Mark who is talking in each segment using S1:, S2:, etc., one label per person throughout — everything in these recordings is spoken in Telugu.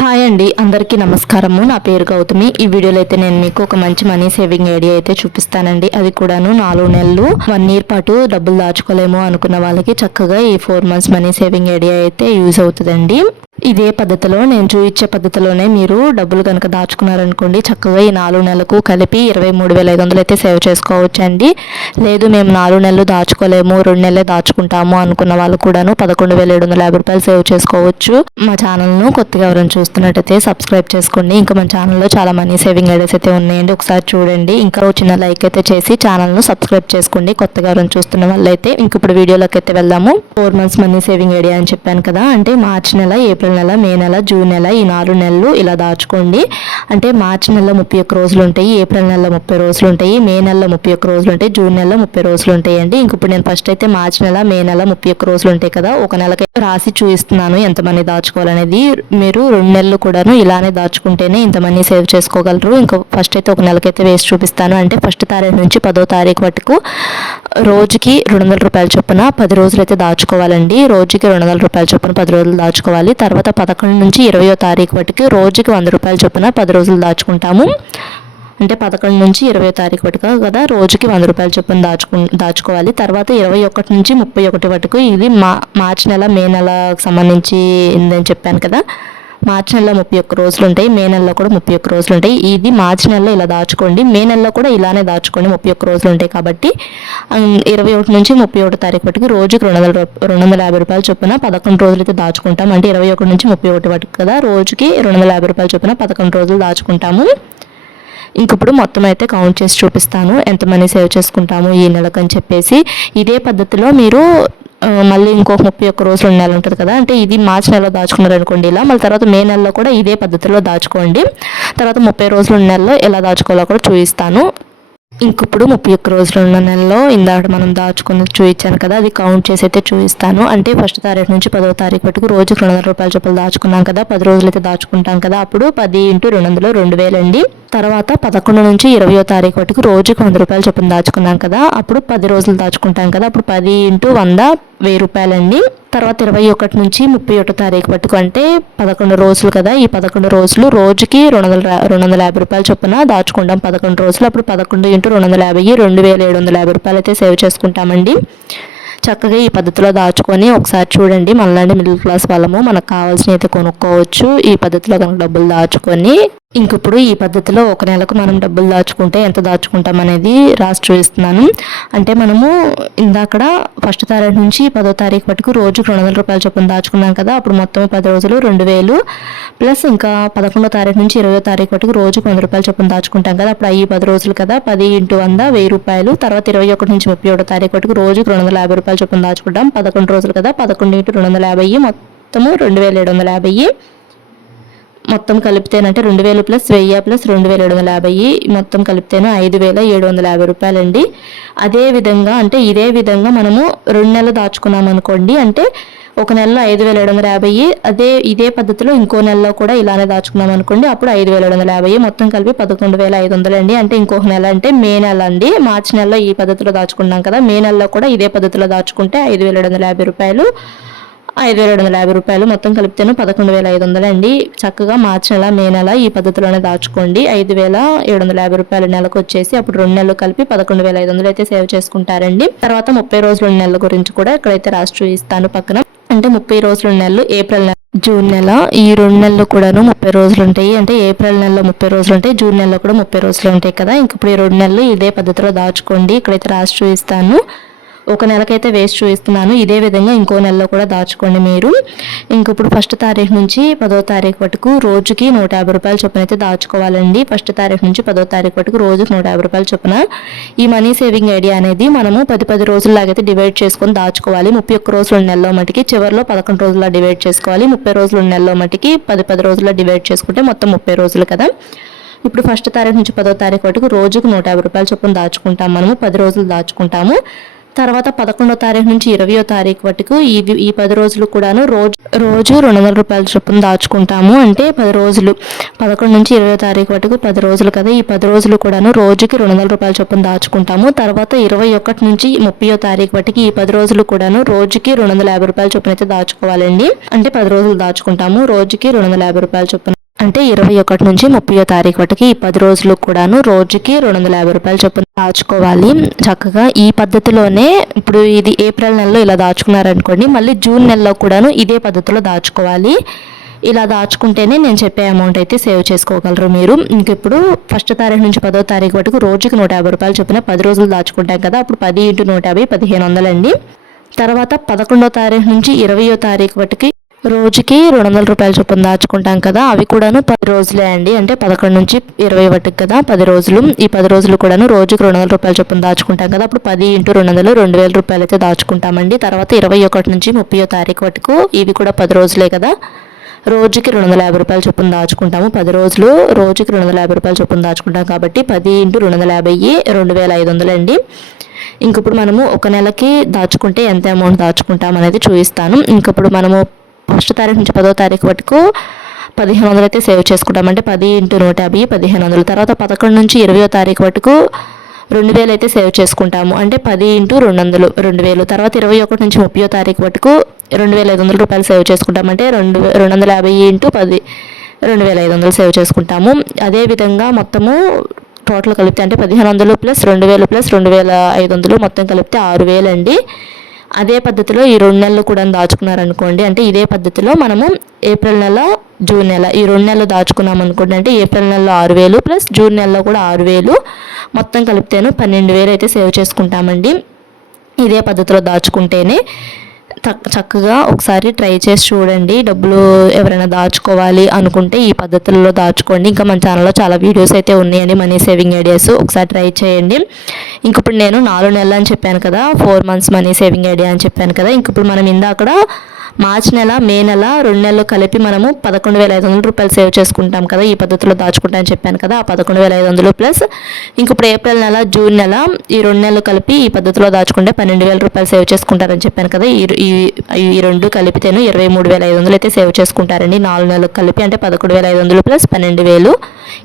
S1: హాయ్ అండి అందరికీ నమస్కారము. నా పేరు గౌతమి. ఈ వీడియోలో అయితే నేను మీకు ఒక మంచి మనీ సేవింగ్ ఐడియా అయితే చూపిస్తానండి. అది కూడాను నాలుగు నెలలు వన్ ఇయర్ పాటు డబ్బులు దాచుకోలేము అనుకున్న వాళ్ళకి చక్కగా ఈ four months money saving idea అయితే యూజ్ అవుతుందండి. ఇదే పద్ధతిలో నేను చూపించే పద్ధతిలోనే మీరు డబ్బులు కనుక దాచుకున్నారనుకోండి చక్కగా ఈ నాలుగు నెలలకు కలిపి ఇరవై మూడు వేల ఐదు వందలు అయితే సేవ్ చేసుకోవచ్చు అండి లేదు మేము నాలుగు నెలలు దాచుకోలేము రెండు నెలలే దాచుకుంటాము అనుకున్న వాళ్ళు కూడాను పదకొండు వేల ఏడు వందల యాభై రూపాయలు సేవ్ చేసుకోవచ్చు. మా ఛానల్ను కొత్తగా ఎవరైనా చూస్తున్నట్టయితే సబ్స్క్రైబ్ చేసుకోండి. ఇంకా మన ఛానల్లో చాలా మనీ సేవింగ్ ఐడియాస్ అయితే ఉన్నాయండి. ఒకసారి చూడండి. ఇంకా ఒక చిన్న లైక్ అయితే చేసి ఛానల్ను సబ్స్క్రైబ్ చేసుకోండి. కొత్తగా ఎవరైనా చూస్తున్న వాళ్ళైతే ఇంక ఇప్పుడు వీడియోలోకి అయితే వెళ్దాము. Four months money saving idea అని చెప్పాను కదా. అంటే మార్చి నెల ఏప్రిల్ నెల మే నెల జూన్ నెల ఈ నాలుగు నెలలు ఇలా దాచుకోండి. అంటే మార్చి నెల ముప్పై ఒక్క రోజులు ఉంటాయి ఏప్రిల్ నెల ముప్పై రోజులు ఉంటాయి మే నెల ముప్పై ఒక్క రోజులు ఉంటాయి జూన్ నెల ముప్పై రోజులు ఉంటాయండి. ఇంక ఇప్పుడు నేను ఫస్ట్ అయితే మార్చి నెల మే నెల ముప్పై ఒక్క రోజులు ఉంటాయి కదా. ఒక నెలకి రాసి చూపిస్తున్నాను ఎంత మనీ దాచుకోవాలనేది మీరు రెండు నెలలు కూడాను ఇలానే దాచుకుంటేనే ఇంత మనీ సేవ్ చేసుకోగలరు. ఇంకా ఫస్ట్ అయితే ఒక నెలకైతే వేసి చూపిస్తాను. అంటే ఫస్ట్ తారీఖు నుంచి పదో తారీఖు వరకు రోజుకి రెండు వందల రూపాయల చొప్పున పది రోజులు అయితే దాచుకోవాలండి. రోజుకి రెండు వందల రూపాయల చొప్పున పది రోజులు దాచుకోవాలి. తర్వాత పదకొండు నుంచి ఇరవయో తారీఖు వరకు రోజుకి వంద రూపాయల చొప్పున పది రోజులు దాచుకుంటాము. అంటే పదకొండు నుంచి ఇరవై తారీఖు వరకు కదా రోజుకి వంద రూపాయల చొప్పున దాచుకు దాచుకోవాలి. తర్వాత ఇరవై ఒకటి నుంచి ముప్పై ఒకటి వరకు ఇది మా మార్చి నెల మే నెలకు సంబంధించి ఇందని చెప్పాను కదా. మార్చి నెలలో ముప్పై ఒక్క రోజులు ఉంటాయి మే నెలలో కూడా ముప్పై ఒక్క రోజులు ఉంటాయి. ఇది మార్చి నెలలో ఇలా దాచుకోండి మే నెలలో కూడా ఇలానే దాచుకోండి ముప్పై ఒక్క రోజులు ఉంటాయి కాబట్టి ఇరవై ఒకటి నుంచి ముప్పై ఒకటి తారీఖు వరకు రోజుకి రెండు వందల రెండు వందల యాభై రూపాయల చొప్పున పదకొండు రోజులు అయితే దాచుకుంటాం. అంటే ఇరవై ఒకటి నుంచి ముప్పై ఒకటి వరకు కదా రోజుకి రెండు వందల యాభై రూపాయల చొప్పున పదకొండు రోజులు దాచుకుంటాము. ఇంక ఇప్పుడు మొత్తం అయితే కౌంట్ చేసి చూపిస్తాను. ఎంత మనీ సేవ్ చేసుకుంటాము ఈ నెలకు అని చెప్పేసి. ఇదే పద్ధతిలో మీరు మళ్ళీ ఇంకొక ముప్పై ఒక్క రోజులు నెల ఉంటుంది కదా అంటే ఇది మార్చి నెలలో దాచుకున్నారు అనుకోండి ఇలా మళ్ళీ తర్వాత మే నెలలో కూడా ఇదే పద్ధతిలో దాచుకోండి. తర్వాత ముప్పై రోజులు నెలలో ఎలా దాచుకోవాలో కూడా చూపిస్తాను. ఇంక ఇప్పుడు ముప్పై ఒక్క రోజులు ఉన్న నెలలో ఇందాక మనం దాచుకుని చూపించాను కదా అది కౌంట్ చేసి అయితే చూపిస్తాను. అంటే ఫస్ట్ తారీఖు నుంచి పదో తారీఖు వరకు రోజుకి రెండు వందల రూపాయల చొప్పులు దాచుకున్నాం కదా పది రోజులు అయితే దాచుకుంటాం కదా అప్పుడు పది ఇంటూ రెండు వందలు రెండు వేలండి తర్వాత పదకొండు నుంచి ఇరవయో తారీఖు వరకు రోజుకి వంద రూపాయల చొప్పున దాచుకున్నాం కదా అప్పుడు పది రోజులు దాచుకుంటాం కదా అప్పుడు పది ఇంటూ వంద వెయ్యి రూపాయలండి. తర్వాత ఇరవై ఒకటి నుంచి ముప్పై ఒకటో తారీఖు పట్టుకు అంటే పదకొండు రోజులు కదా ఈ పదకొండు రోజులు రోజుకి రెండు వందల రెండు వందల యాభై రూపాయల చొప్పున దాచుకుంటాం పదకొండు రోజులు. అప్పుడు పదకొండు ఇంటూ రెండు వందల యాభై రెండు వేల ఏడు వందల యాభై రూపాయలు అయితే సేవ్ చేసుకుంటామండి. చక్కగా ఈ పద్ధతిలో దాచుకొని ఒకసారి చూడండి మనలాంటి మిడిల్ క్లాస్ వాళ్ళము మనకు కావాల్సినవి అయితే కొనుక్కోవచ్చు. ఈ పద్ధతిలో కనుక డబ్బులు దాచుకొని ఇంక ఇప్పుడు ఈ పద్ధతిలో ఒక నెలకు మనం డబ్బులు దాచుకుంటే ఎంత దాచుకుంటాం అనేది రాసి చూపిస్తున్నాను అంటే మనము ఇందాకడ ఫస్ట్ తారీఖు నుంచి పదో తారీఖు వరకు రోజుకు రెండు వందల రూపాయల చొప్పున దాచుకున్నాం కదా అప్పుడు మొత్తం పది రోజులు రెండు వేలు. ప్లస్ ఇంకా పదకొండో తారీఖు నుంచి ఇరవై తారీఖు వరకు రోజుకు వంద రూపాయల చొప్పున దాచుకుంటాం కదా అప్పుడు అయ్యి పది రోజులు కదా పది ఇంటూ వంద వెయ్యి రూపాయలు. తర్వాత ఇరవై ఒకటి నుంచి ముప్పై ఒకటో తారీఖు వరకు రోజుకు రెండు వందల యాభై రూపాయలు చొప్పున దాచుకుంటాం. పదకొండు రోజులు కదా పదకొండు ఇంటూ రెండు వందల యాభై మొత్తము రెండు వేల ఏడు వందల యాభై. మొత్తం కలిపితేనంటే రెండు వేలు ప్లస్ వెయ్యి ప్లస్ రెండు వేల ఏడు వందల యాభై. మొత్తం కలిపితేనే ఐదు వేల ఏడు వందల యాభై రూపాయలండి. అదే విధంగా అంటే ఇదే విధంగా మనము రెండు నెలలు దాచుకున్నాం అనుకోండి అంటే ఒక నెలలో ఐదు వేల ఏడు వందల యాభై అదే ఇదే పద్ధతిలో ఇంకో నెలలో కూడా ఇలానే దాచుకున్నాం అనుకోండి అప్పుడు ఐదు వేల ఏడు వందల యాభై మొత్తం కలిపి పదకొండు వేల ఐదు వందలు అండి. అంటే ఇంకొక నెల అంటే మే నెల అండి. మార్చి నెలలో ఈ పద్ధతిలో దాచుకున్నాం కదా మే నెలలో కూడా ఇదే పద్ధతిలో దాచుకుంటే ఐదు వేల ఏడు వందల యాభై రూపాయలు ఐదు వేల ఏడు వందల యాభై రూపాయలు మొత్తం కలిపితేనే పదకొండు వేల ఐదు వందలు అండి. చక్కగా మార్చి నెల మే నెల ఈ పద్ధతిలోనే దాచుకోండి. ఐదు వేల ఏడు వందల యాభై రూపాయలు నెలకు వచ్చేసి అప్పుడు రెండు నెలలు కలిపి పదకొండు వేల ఐదు వందలు అయితే సేవ్ చేసుకుంటారండి. తర్వాత ముప్పై రోజుల నెలల గురించి కూడా ఇక్కడైతే రాసి చూపిస్తాను పక్కన అంటే ముప్పై రోజుల నెలలు ఏప్రిల్ నెల జూన్ నెల ఈ రెండు నెలలు కూడాను ముప్పై రోజులు ఉంటాయి. అంటే ఏప్రిల్ నెలలో ముప్పై రోజులు ఉంటాయి జూన్ నెలలో కూడా ముప్పై రోజులు ఉంటాయి కదా. ఇంక ఇప్పుడు ఈ రెండు నెలలు ఇదే పద్ధతిలో దాచుకోండి. ఇక్కడైతే రాసి చూపిస్తాను ఒక నెలకైతే వేస్ట్ చూపిస్తున్నాను. ఇదే విధంగా ఇంకో నెలలో కూడా దాచుకోండి మీరు. ఇంక ఇప్పుడు ఫస్ట్ తారీఖు నుంచి పదో తారీఖు వరకు రోజుకి నూట యాభై రూపాయల చొప్పున అయితే దాచుకోవాలండి. ఫస్ట్ తారీఖు నుంచి పదో తారీఖు వరకు రోజుకి నూట యాభై రూపాయల చొప్పున. ఈ మనీ సేవింగ్ ఐడియా అనేది మనము పది పది రోజుల్లాగైతే డివైడ్ చేసుకొని దాచుకోవాలి. ముప్పై ఒక్క రోజుల నెలలో మటుకి చివరిలో పదకొండు రోజుల్లో డివైడ్ చేసుకోవాలి. ముప్పై రోజులు నెలలో మటుకి పది పది రోజుల్లో డివైడ్ చేసుకుంటే మొత్తం ముప్పై రోజులు కదా. ఇప్పుడు ఫస్ట్ తారీఖు నుంచి పదో తారీఖు వరకు రోజుకు నూట యాభై రూపాయల చొప్పున దాచుకుంటాం మనము. పది రోజులు దాచుకుంటాము. తర్వాత పదకొండో తారీఖు నుంచి ఇరవయో తారీఖు వరకు ఈ ఈ పది రోజులు కూడాను రోజు రోజు రెండు వందల రూపాయల చొప్పున దాచుకుంటాము. అంటే పది రోజులు పదకొండు నుంచి ఇరవై తారీఖు వరకు పది రోజులు కదా ఈ పది రోజులు కూడాను రోజుకి రెండు వందల రూపాయల చొప్పున దాచుకుంటాము. తర్వాత ఇరవై ఒకటి నుంచి ముప్పయో తారీఖు వరకు ఈ పది రోజులు కూడాను రోజుకి రెండు వందల యాభై రూపాయల చొప్పున అయితే దాచుకోవాలండి. అంటే పది రోజులు దాచుకుంటాము రోజుకి రెండు వందల యాభై రూపాయల చొప్పున అంటే ఇరవై ఒకటి నుంచి ముప్పయో తారీఖు వరకు ఈ పది రోజులు కూడాను రోజుకి రెండు వందల యాభై రూపాయలు చొప్పున దాచుకోవాలి. చక్కగా ఈ పద్ధతిలోనే ఇప్పుడు ఇది ఏప్రిల్ నెలలో ఇలా దాచుకున్నారనుకోండి మళ్ళీ జూన్ నెలలో కూడాను ఇదే పద్ధతిలో దాచుకోవాలి. ఇలా దాచుకుంటేనే నేను చెప్పే అమౌంట్ అయితే సేవ్ చేసుకోగలరు మీరు. ఇంక ఇప్పుడు ఫస్ట్ తారీఖు నుంచి పదో తారీఖు వరకు రోజుకి నూట యాభై రూపాయలు చొప్పున పది రోజులు దాచుకుంటాం కదా అప్పుడు పది ఇంటూ నూట యాభై పదిహేను వందలండి. తర్వాత పదకొండో తారీఖు నుంచి ఇరవయో తారీఖు వరకు రోజుకి రెండు వందల రూపాయల చొప్పున దాచుకుంటాం కదా అవి కూడాను పది రోజులే అండి. అంటే పదకొండు నుంచి ఇరవై ఒకటికి కదా పది రోజులు. ఈ పది రోజులు కూడాను రోజుకి రెండు వందల రూపాయల చొప్పున దాచుకుంటాం కదా అప్పుడు పది ఇంటూ రెండు వందలు రెండు వేల రూపాయలు అయితే దాచుకుంటామండి. తర్వాత ఇరవై ఒకటి నుంచి ముప్పై తారీఖు వరకు ఇవి కూడా పది రోజులే కదా. రోజుకి రెండు వందల యాభై రూపాయల చొప్పున దాచుకుంటాము. పది రోజులు రోజుకి రెండు వందల యాభై రూపాయల చొప్పున దాచుకుంటాం కాబట్టి పది ఇంటూ రెండు వందల యాభై రెండు వేల ఐదు వందలు అండి. ఇంకప్పుడు మనము ఒక నెలకి దాచుకుంటే ఎంత అమౌంట్ దాచుకుంటాం అనేది చూపిస్తాను. ఇంకప్పుడు మనము ఫస్ట్ తారీఖు నుంచి పదో తారీఖు వరకు పదిహేను వందలు అయితే సేవ్ చేసుకుంటాం అంటే పది ఇంటూ నూట యాభై పదిహేను వందలు. తర్వాత పదకొండు నుంచి ఇరవయో తారీఖు వరకు రెండు వేలు అయితే సేవ్ చేసుకుంటాము. అంటే పది ఇంటూ రెండు వందలు రెండు వేలు. తర్వాత ఇరవై ఒకటి నుంచి ముప్పయో తారీఖు వరకు రెండు వేల ఐదు వందల రూపాయలు సేవ్ చేసుకుంటామంటే రెండు రెండు వందల యాభై ఇంటూ పది రెండు వేల ఐదు వందలు సేవ్ చేసుకుంటాము. అదేవిధంగా మొత్తము టోటల్ కలిపితే అంటే పదిహేను వందలు ప్లస్ రెండు వేలు ప్లస్ రెండు వేల ఐదు వందలు మొత్తం కలిపితే ఆరు వేలండి. అండి అదే పద్ధతిలో ఈ రెండు నెలలు కూడా దాచుకున్నారనుకోండి అంటే ఇదే పద్ధతిలో మనము ఏప్రిల్ నెల జూన్ నెల ఈ రెండు నెలలు దాచుకున్నాం అనుకోండి అంటే ఏప్రిల్ నెలలో ఆరు వేలు ప్లస్ జూన్ నెలలో కూడా ఆరు వేలు మొత్తం కలిపితేను పన్నెండు వేలు అయితే సేవ్ చేసుకుంటామండి. ఇదే పద్ధతిలో దాచుకుంటేనే చక్కగా ఒకసారి ట్రై చేసి చూడండి. డబ్బులు ఎవరైనా దాచుకోవాలి అనుకుంటే ఈ పద్ధతుల్లో దాచుకోండి. ఇంకా మన ఛానల్లో చాలా వీడియోస్ అయితే ఉన్నాయండి. Money saving ideas. ఒకసారి ట్రై చేయండి. ఇంక ఇప్పుడు నేను నాలుగు నెలలు అని చెప్పాను కదా. Four months money saving idea అని చెప్పాను కదా. ఇంక ఇప్పుడు మనం ఇందాక మార్చ్ నెల మే నెల రెండు నెలలు కలిపి మనము పదకొండు వేల ఐదు వందల రూపాయలు సేవ్ చేసుకుంటాం కదా ఈ పద్ధతిలో దాచుకుంటా అని చెప్పాను కదా ఆ పదకొండు వేల ఐదు వందలు ప్లస్ ఇంక ఇప్పుడు ఏప్రిల్ నెల జూన్ నెల ఈ రెండు నెలలు కలిపి ఈ పద్ధతిలో దాచుకుంటే పన్నెండు వేల రూపాయలు సేవ్ చేసుకుంటారని చెప్పాను కదా ఈ ఈ రెండు కలిపితేను ఇరవై మూడు వేల ఐదు వందలు అయితే సేవ్ చేసుకుంటారండి. నాలుగు నెలలకు కలిపి అంటే పదకొండు వేల ఐదు వందలు ప్లస్ పన్నెండు వేలు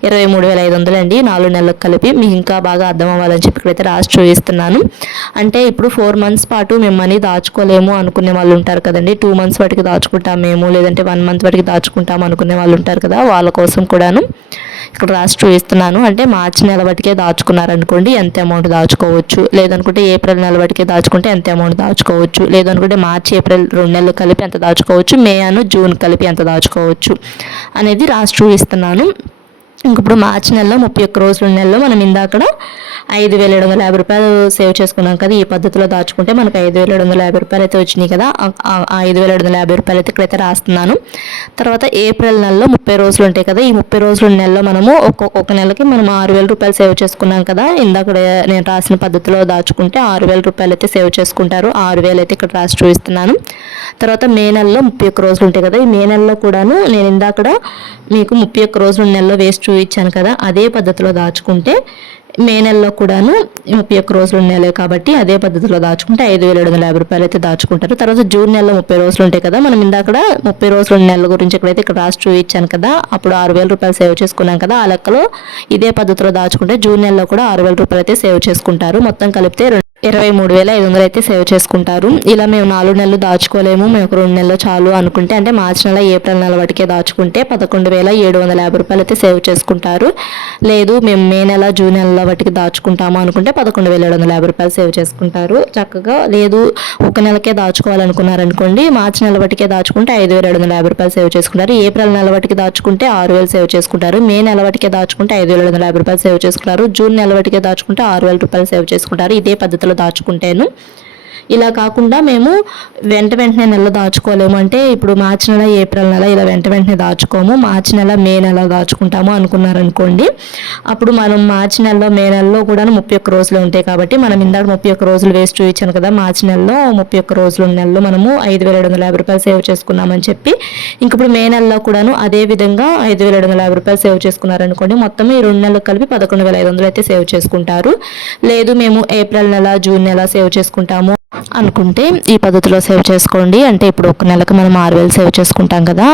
S1: ఇరవై మూడు వేల ఐదు వందలు అండి. నాలుగు నెలలకు కలిపి మీకు ఇంకా బాగా అర్థం అవ్వాలని చెప్పి ఇక్కడైతే రాసి చూపిస్తున్నాను. అంటే ఇప్పుడు ఫోర్ మంత్స్ పాటు మేము మనీ దాచుకోలేము అనుకునే వాళ్ళు ఉంటారు కదండి. టూ మంత్స్ వాటికి దాచుకుంటాం మేము లేదంటే వన్ మంత్ వాటికి దాచుకుంటాం అనుకునే వాళ్ళు ఉంటారు కదా వాళ్ళ కోసం కూడాను ఇక్కడ రాసి చూపిస్తున్నాను అంటే మార్చి నెల బట్టికే దాచుకున్నారనుకోండి ఎంత అమౌంట్ దాచుకోవచ్చు? లేదనుకుంటే ఏప్రిల్ నెల బట్టికే దాచుకుంటే ఎంత అమౌంట్ దాచుకోవచ్చు? లేదనుకుంటే మార్చి ఏప్రిల్ రెండు నెలలు కలిపి ఎంత దాచుకోవచ్చు? మే అను జూన్ కలిపి ఎంత దాచుకోవచ్చు? అనేది రాసి చూపిస్తున్నాను ఇంక ఇప్పుడు మార్చి నెలలో ముప్పై ఒక్క రోజుల నెలలో మనం ఇందాకడ ఐదు వేల ఏడు వందల యాభై రూపాయలు సేవ్ చేసుకున్నాం కదా ఈ పద్ధతిలో దాచుకుంటే మనకు ఐదు వేల ఏడు వందల యాభై రూపాయలు అయితే వచ్చినాయి కదా ఐదు వేల ఏడు వందల యాభై రూపాయలు అయితే ఇక్కడైతే రాస్తున్నాను. తర్వాత ఏప్రిల్ నెలలో ముప్పై రోజులు ఉంటాయి కదా ఈ ముప్పై రోజుల నెలలో మనము ఒక్కొక్క నెలకి మనం ఆరు వేల రూపాయలు సేవ్ చేసుకున్నాం కదా ఇందాక నేను రాసిన పద్ధతిలో దాచుకుంటే ఆరు వేల రూపాయలు అయితే సేవ్ చేసుకుంటారు ఆరు వేలు అయితే ఇక్కడ రాసి చూపిస్తున్నాను. తర్వాత మే నెలలో ముప్పై ఒక్క రోజులు ఉంటాయి కదా ఈ మే నెలలో కూడాను నేను ఇందాక మీకు ముప్పై ఒక్క రోజుల నెలలో వేస్ట్ చూపించాను కదా అదే పద్ధతిలో దాచుకుంటే మే నెలలో కూడాను ముప్పై ఒక్క రోజులు నెలే కాబట్టి అదే పద్ధతిలో దాచుకుంటే ఐదు వేల ఏడు వందల యాభై రూపాయలు అయితే దాచుకుంటారు. తర్వాత జూన్ నెలలో ముప్పై రోజులు ఉంటాయి కదా మనం ఇందాక ముప్పై రోజులు నెలల గురించి ఎక్కడైతే ఇక్కడ రాసి చూపించాను కదా అప్పుడు ఆరు వేల రూపాయలు సేవ్ చేసుకున్నాం కదా ఆ లెక్కలో ఇదే పద్ధతిలో దాచుకుంటే జూన్ నెలలో కూడా ఆరు వేల రూపాయలు అయితే సేవ్ చేసుకుంటారు. మొత్తం కలిపితే ఇరవై మూడు వేల ఐదు వందలు అయితే సేవ్ చేసుకుంటారు. ఇలా మేము నాలుగు నెలలు దాచుకోలేము. మేము ఒక రెండు నెలలు చాలు అనుకుంటే అంటే మార్చి నెల ఏప్రిల్ నెల వాటికే దాచుకుంటే పదకొండు వేల ఏడు వందల యాభై రూపాయలు అయితే సేవ్ చేసుకుంటారు. లేదు మేము మే నెల జూన్ నెల వాటికి దాచుకుంటాము అనుకుంటే పదకొండు వేల ఏడు వందల యాభై రూపాయలు సేవ్ చేసుకుంటారు. చక్కగా లేదు ఒక నెలకే దాచుకోవాలనుకున్నారనుకోండి మార్చి నెల వాటికే దాచుకుంటే ఐదు వేల ఏడు వందల యాభై రూపాయలు సేవ్ చేసుకుంటారు. ఏప్రిల్ నెల వాటికి దాచుకుంటే ఆరు వేలు సేవ్ చేసుకుంటారు. మే నెల వాటికే దాచుకుంటే ఐదు వేల ఏడు వందల యాభై రూపాయలు సేవ్ చేసుకుంటారు. జూన్ నెల వాటికే దాచుకుంటే ఆరు వేల రూపాయలు సేవ్ చేసుకుంటారు. ఇదే పద్ధతిలో దాచుకుంటేను. ఇలా కాకుండా మేము వెంట వెంటనే నెల దాచుకోలేము. అంటే ఇప్పుడు మార్చి నెల ఏప్రిల్ నెల ఇలా వెంట వెంటనే దాచుకోము. మార్చి నెల మే నెల దాచుకుంటాము అనుకున్నారనుకోండి. అప్పుడు మనం మార్చి నెలలో మే నెలలో కూడా ముప్పై ఒక్క రోజులు ఉంటాయి కాబట్టి మనం ఇందాక ముప్పై ఒక్క రోజులు వేస్ట్ చూపించాను కదా మార్చి నెలలో ముప్పై ఒక్క రోజులు నెలలో మనము ఐదు వేల ఏడు వందల యాభై రూపాయలు సేవ్ చేసుకున్నామని చెప్పి ఇంక ఇప్పుడు మే నెలలో కూడాను అదే విధంగా ఐదు వేల ఏడు వందల యాభై రూపాయలు సేవ్ చేసుకున్నారనుకోండి. మొత్తం ఈ రెండు నెలలు కలిపి పదకొండు వేల ఐదు వందలు అయితే సేవ్ చేసుకుంటారు. లేదు మేము ఏప్రిల్ నెల జూన్ నెల సేవ్ చేసుకుంటాము. అనుకుంటే ఈ పద్ధతిలో సేవ్ చేసుకోండి. అంటే ఇప్పుడు ఒక నెలకు మనం ఆరు వేలు సేవ్ చేసుకుంటాం కదా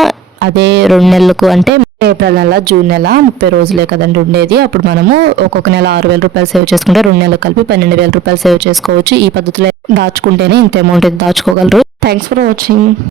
S1: అదే రెండు నెలలకు అంటే ఏప్రిల్ నెల జూన్ నెల ముప్పై రోజులే కదండి ఉండేది. అప్పుడు మనము ఒక్కొక్క నెల ఆరు వేల రూపాయలు సేవ్ చేసుకుంటే రెండు నెలలు కలిపి పన్నెండు వేల రూపాయలు సేవ్ చేసుకోవచ్చు. ఈ పద్ధతిలో దాచుకుంటేనే ఇంత అమౌంట్ అయితే దాచుకోగలరు. Thanks for watching